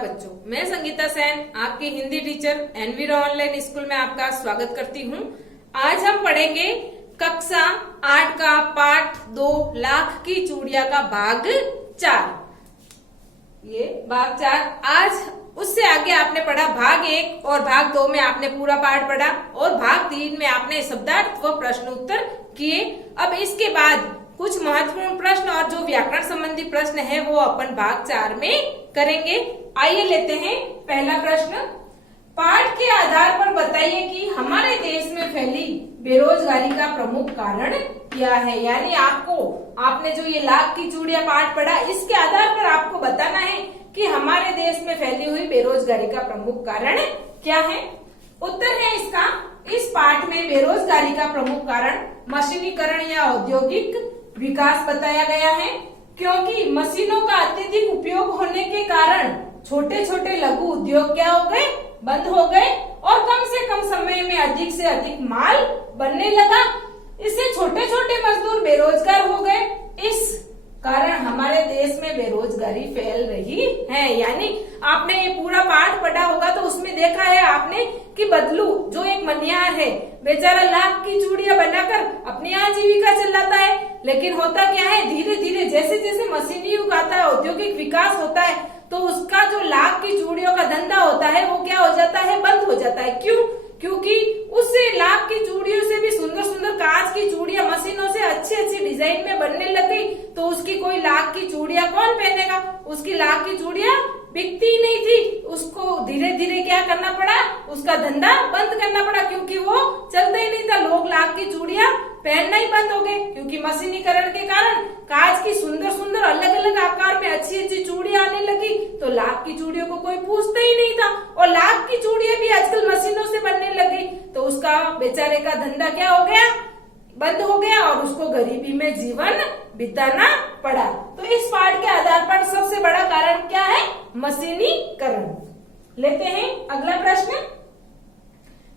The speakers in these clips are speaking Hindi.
बच्चों, मैं संगीता सेन आपकी हिंदी टीचर एनवीरो ऑनलाइन स्कूल में आपका स्वागत करती हूँ। आज हम पढ़ेंगे कक्षा 8 का पाठ 2 लाख की चूड़िया का भाग 4। ये भाग 4। आज उससे आगे आपने पढ़ा भाग 1 और भाग 2 में आपने पूरा पाठ पढ़ा और भाग 3 में आपने शब्दार्थ व प्रश्न उत्तर किए। अब इसके बाद कुछ महत्वपूर्ण प्रश्न और जो व्याकरण संबंधी प्रश्न है वो अपन भाग 4 में करेंगे। आइए लेते हैं पहला प्रश्न। पाठ के आधार पर बताइए कि हमारे देश में फैली बेरोजगारी का प्रमुख कारण क्या है। यानी आपने जो ये लाख की चूड़िया पाठ पढ़ा, इसके आधार पर आपको बताना है कि हमारे देश में फैली हुई बेरोजगारी का प्रमुख कारण क्या है। उत्तर है इसका, इस पाठ में बेरोजगारी का प्रमुख कारण मशीनीकरण या औद्योगिक विकास बताया गया है, क्योंकि मशीनों का अत्यधिक उपयोग होने के कारण छोटे छोटे लघु उद्योग क्या हो गए, बंद हो गए और कम से कम समय में अधिक से अधिक माल बनने लगा। इससे छोटे छोटे मजदूर बेरोजगार हो गए। इस कारण हमारे देश में बेरोजगारी फैल रही है। यानी आपने ये पूरा पाठ पढ़ा होगा तो उसमें देखा है आपने कि बदलू जो एक मनियार है, बेचारा लाख की चूड़ियां बनाकर अपनी आजीविका चलाता है। लेकिन होता क्या है, धीरे धीरे जैसे जैसे मशीनी युग आता है, औद्योगिक विकास होता है, तो उसका जो लाख की चूड़ियों का धंधा होता है वो क्या हो जाता है, बंद हो जाता है। क्यों? क्योंकि उससे लाख की चूड़ियों से भी सुंदर सुंदर कांच की चूड़ियां मशीनों से अच्छी अच्छी डिजाइन में बनने लग गई, तो उसकी कोई लाख की चूड़ियां कौन पहनेगा। उसकी लाख की चूड़ियां बिकती ही नहीं थी। उसको धीरे धीरे क्या करना पड़ा, उसका धंधा बंद करना पड़ा, क्योंकि वो चलता ही नहीं था। लोग लाख की चूड़ियां पहनना ही बंद हो गए, क्योंकि मशीनीकरण के कारण कांच की सुंदर सुंदर अलग अलग आकार में अच्छी अच्छी चूड़ियां आने लगी, तो लाख की चूड़ियों को कोई पूछता ही नहीं था। और लाख की चूड़ियां भी आजकल मशीनों से बनने लगी, तो उसका बेचारे का धंधा क्या हो गया, बंद हो गया और उसको गरीबी में जीवन बिताना पड़ा। तो इस पाठ के आधार पर सबसे बड़ा कारण क्या है, मशीनीकरण। लेते हैं अगला प्रश्न।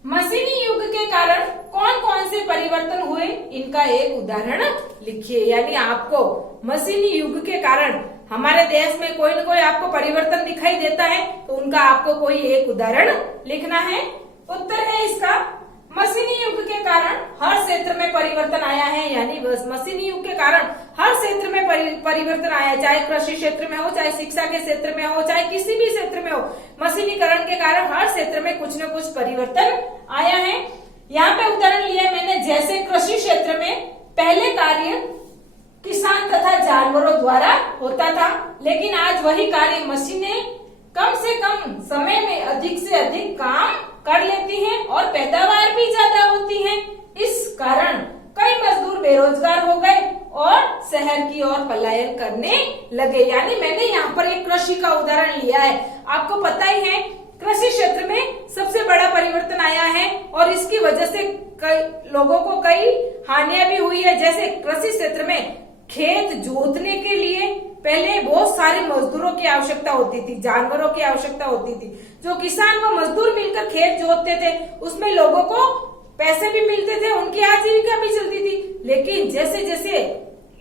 मशीनी युग के कारण कौन कौन से परिवर्तन हुए, इनका एक उदाहरण लिखिए। यानी आपको मशीनी युग के कारण हमारे देश में कोई न कोई आपको परिवर्तन दिखाई देता है, तो उनका आपको कोई एक उदाहरण लिखना है। उत्तर है इसका, मशीनी युग के कारण हर क्षेत्र में परिवर्तन आया है। यानी मशीनी युग के कारण हर क्षेत्र में परिवर्तन आया, चाहे कृषि क्षेत्र में हो, चाहे शिक्षा के क्षेत्र में हो, चाहे किसी भी क्षेत्र में हो। मशीनीकरण के कारण हर क्षेत्र में कुछ न कुछ परिवर्तन आया है। यहाँ पे उदाहरण लिया मैंने, जैसे कृषि क्षेत्र में पहले कार्य किसान तथा जानवरों द्वारा होता था, लेकिन आज वही कार्य मशीनें कम से कम समय में अधिक से अधिक काम कर लेती हैं और पैदावार भी ज्यादा होती है। इस कारण कई मजदूर बेरोजगार हो गए और शहर की ओर पलायन करने लगे। यानी मैंने यहाँ पर एक कृषि का उदाहरण लिया है। आपको पता ही है कृषि क्षेत्र में सबसे बड़ा परिवर्तन आया है और इसकी वजह से कई लोगों को कई हानियां भी हुई है। जैसे कृषि क्षेत्र में खेत जोतने के लिए पहले बहुत सारे मजदूरों की आवश्यकता होती थी, जानवरों की आवश्यकता होती थी। जो किसान व मजदूर मिलकर खेत जोतते थे, उसमें लोगों को पैसे भी मिलते थे, उनकी आजीविका भी चलती थी। लेकिन जैसे जैसे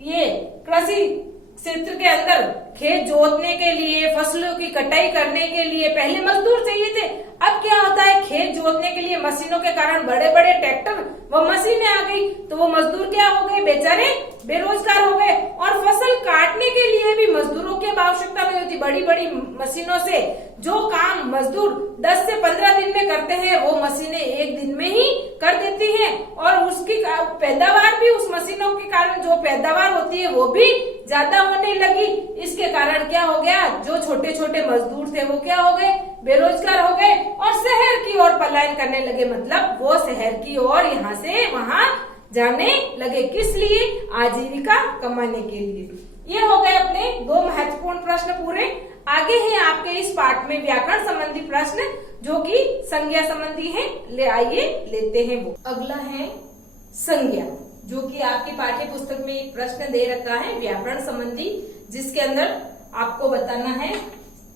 ये कृषि क्षेत्र के अंदर खेत जोतने के लिए, फसलों की कटाई करने के लिए पहले मजदूर चाहिए थे, अब क्या होता है, खेत जोतने के लिए मशीनों के कारण बड़े बड़े ट्रैक्टर व मशीनें आ गई, तो वो मजदूर क्या हो गए, बेचारे बेरोजगार हो गए। और फसल काटने के लिए भी मजदूरों की आवश्यकता नहीं होती। बड़ी बड़ी मशीनों से जो काम मजदूर 10 से 15 दिन में करते हैं, वो मशीनें 1 दिन में ही कर देती हैं और उसकी पैदावार भी उस मशीनों के कारण जो पैदावार होती है वो भी ज्यादा होने लगी। इसके कारण क्या हो गया, जो छोटे छोटे मजदूर थे वो क्या हो गए, बेरोजगार हो गए और शहर की ओर पलायन करने लगे। मतलब वो शहर की ओर यहाँ से वहां जाने लगे। किस लिए? आजीविका कमाने के लिए। ये हो गए अपने 2 महत्वपूर्ण प्रश्न पूरे। आगे है आपके इस पाठ में व्याकरण संबंधी प्रश्न जो कि संज्ञा संबंधी है। ले आइए लेते हैं वो। अगला है संज्ञा, जो कि आपकी पाठ्य पुस्तक में एक प्रश्न दे रखा है व्याकरण संबंधी, जिसके अंदर आपको बताना है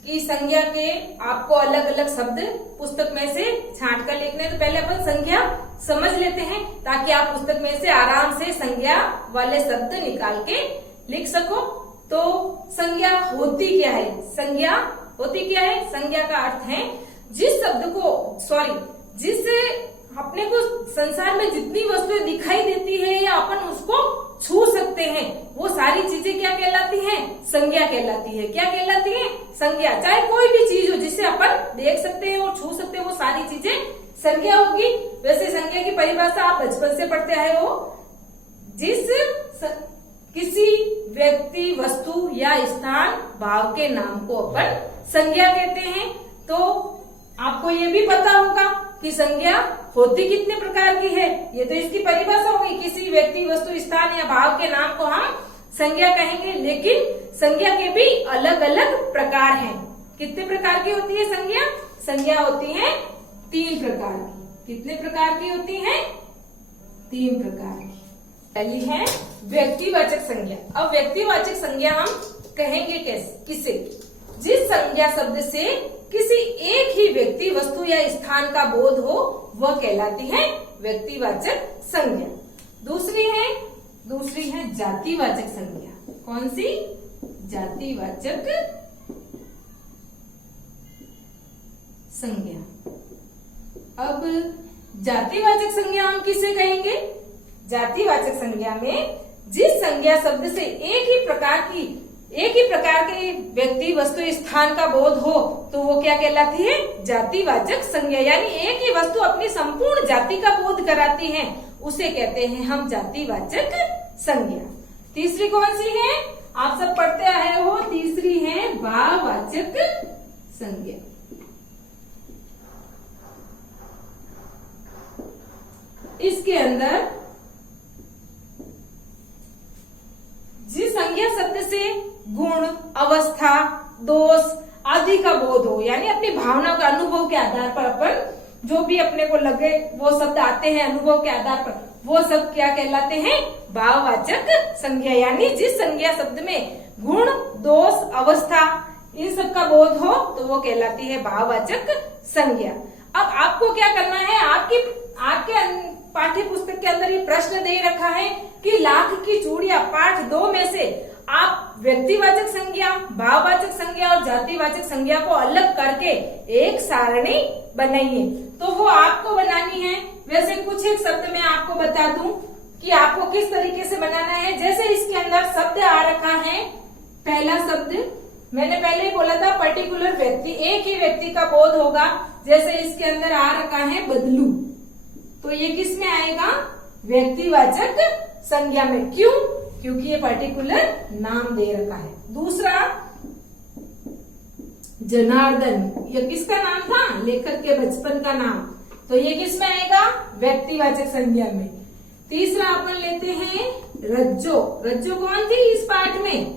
कि संज्ञा के आपको अलग अलग शब्द पुस्तक में से छांट कर लिखने। तो पहले अपन संज्ञा समझ लेते हैं ताकि आप पुस्तक में से आराम से संज्ञा वाले शब्द निकाल के लिख सको। तो संज्ञा होती क्या है? संज्ञा होती क्या है? संज्ञा का अर्थ है जिस अपने को संसार में जितनी वस्तुएं दिखाई देती है या अपन उसको छू सकते हैं, वो सारी चीजें क्या कहलाती हैं? संज्ञा कहलाती है। क्या कहलाती है? संज्ञा। चाहे कोई भी चीज हो जिसे अपन देख सकते हैं और छू सकते हैं, वो सारी चीजें संज्ञा होगी। वैसे संज्ञा की परिभाषा आप बचपन से पढ़ते आए हो। किसी व्यक्ति, वस्तु या स्थान, भाव के नाम को अपन संज्ञा कहते हैं। तो आपको ये भी पता होगा कि संज्ञा होती कितने प्रकार की है। ये तो इसकी परिभाषा होगी। किसी व्यक्ति, वस्तु, स्थान या भाव के नाम को हम संज्ञा कहेंगे। लेकिन संज्ञा के भी अलग अलग प्रकार हैं। कितने प्रकार की होती है संज्ञा? संज्ञा होती है 3 प्रकार की। कितने प्रकार की होती है? 3 प्रकार की। पहली है व्यक्तिवाचक संज्ञा। अब व्यक्तिवाचक संज्ञा हम कहेंगे किसे? जिस संज्ञा शब्द से किसी एक ही व्यक्ति, वस्तु या स्थान का बोध हो, वह कहलाती है व्यक्तिवाचक संज्ञा। दूसरी है जातिवाचक संज्ञा। कौन सी? जातिवाचक संज्ञा। अब जातिवाचक संज्ञा हम किसे कहेंगे? जातिवाचक संज्ञा में जिस संज्ञा शब्द से एक ही प्रकार के व्यक्ति, वस्तु, स्थान का बोध हो, तो वो क्या कहलाती है? जातिवाचक संज्ञा। यानी एक ही वस्तु अपनी संपूर्ण जाति का बोध कराती है, उसे कहते हैं हम जातिवाचक संज्ञा। तीसरी कौन सी है? आप सब पढ़ते आए हो। तीसरी है भाववाचक संज्ञा। इसके अंदर जिस संज्ञा शब्द से गुण, अवस्था, दोष आदि का बोध हो, यानी अपनी भावना का अनुभव के आधार पर अपन जो भी अपने को लगे वो शब्द आते हैं अनुभव के आधार पर, वो सब क्या कहलाते हैं? भाववाचक संज्ञा। यानी जिस संज्ञा शब्द में गुण, दोष, अवस्था इन सब का बोध हो, तो वो कहलाती है भाववाचक संज्ञा। अब आपको क्या करना है? आपके पाठ्य पुस्तक के अंदर ये प्रश्न दे रखा है कि लाख की चूड़ियां पाठ 2 में से आप व्यक्तिवाचक संज्ञा, भाववाचक संज्ञा और जातिवाचक संज्ञा को अलग करके एक सारणी बनाइए। तो वो आपको बनानी है। वैसे कुछ एक शब्द मैं आपको बता दूं कि आपको किस तरीके से बनाना है। जैसे इसके अंदर शब्द आ रखा है, पहला शब्द मैंने पहले ही बोला था पर्टिकुलर व्यक्ति, एक ही व्यक्ति का बोध होगा। जैसे इसके अंदर आ रखा है बदलू, तो ये किस में आएगा? व्यक्तिवाचक संज्ञा में। क्यों? क्योंकि ये पर्टिकुलर नाम दे रखा है। दूसरा जनार्दन, ये किसका नाम था? लेखक के बचपन का नाम, तो ये किस में आएगा? व्यक्तिवाचक संज्ञा में। तीसरा अपन लेते हैं रज्जो। रज्जो कौन थी इस पाठ में?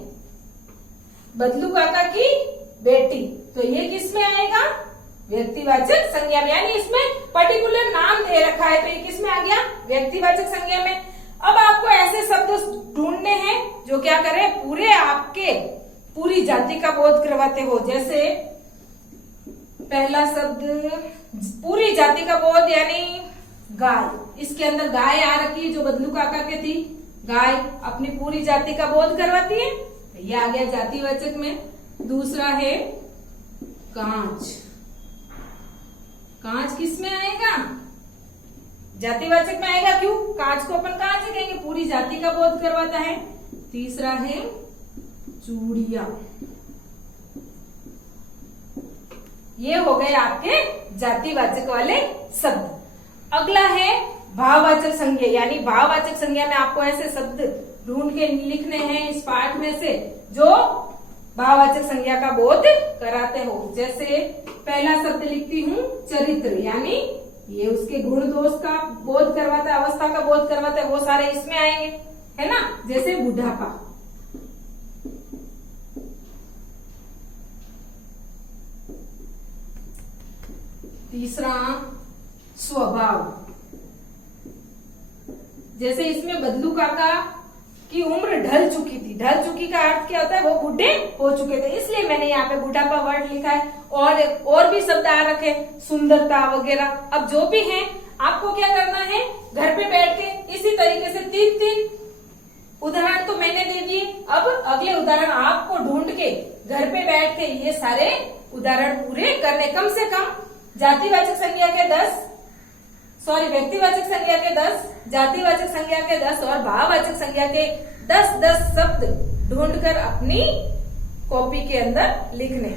बदलू काका की बेटी, तो ये किस में आएगा? व्यक्तिवाचक संज्ञा में। यानी इसमें पर्टिकुलर नाम दे रखा है, तो ये किस में आ गया? व्यक्तिवाचक संज्ञा में। अब आपको ऐसे शब्द ढूंढने हैं जो क्या करे? पूरी जाति का बोध करवाते हो। जैसे पहला शब्द पूरी जाति का बोध, यानी गाय। इसके अंदर गाय आ रखी है जो बदलू काका के थी। गाय अपनी पूरी जाति का बोध करवाती है, ये आ गया जातिवाचक में। दूसरा है कांच। कांच किस में आएगा? जातिवाचक में आएगा। क्यों? कांच को अपन कहां से कहेंगे? पूरी जाति का बोध करवाता है। तीसरा है चूड़िया। ये हो गए आपके जातिवाचक वाले शब्द। अगला है भाववाचक संज्ञा, यानी भाववाचक संज्ञा में आपको ऐसे शब्द ढूंढ के लिखने हैं इस पाठ में से जो भाववाचक संज्ञा का बोध कराते हो। जैसे पहला शब्द लिखती हूँ चरित्र, यानी ये उसके गुण दोष का बोध करवाता है, अवस्था का बोध करवाता है, वो सारे इसमें आएंगे, है ना। जैसे बुढ़ापा। तीसरा स्वभाव। जैसे इसमें बदलू काका की उम्र ढल चुकी थी। ढल चुकी का अर्थ क्या होता है? वो बूढ़े हो चुके थे, इसलिए मैंने यहाँ पे बुढ़ापा वर्ड लिखा है। और भी शब्द आ रखे, सुंदरता वगैरह। अब जो भी है आपको क्या करना है, घर पे बैठ के इसी तरीके से 3-3 उदाहरण तो मैंने दे दिए। अब अगले उदाहरण आपको ढूंढ के घर पे बैठ के ये सारे उदाहरण पूरे करने। कम से कम जातिवाचक संज्ञा के 10 व्यक्तिवाचक संज्ञा के 10, जातिवाचक संज्ञा के 10 और भाववाचक संज्ञा के 10 शब्द ढूंढकर अपनी कॉपी के अंदर लिखने।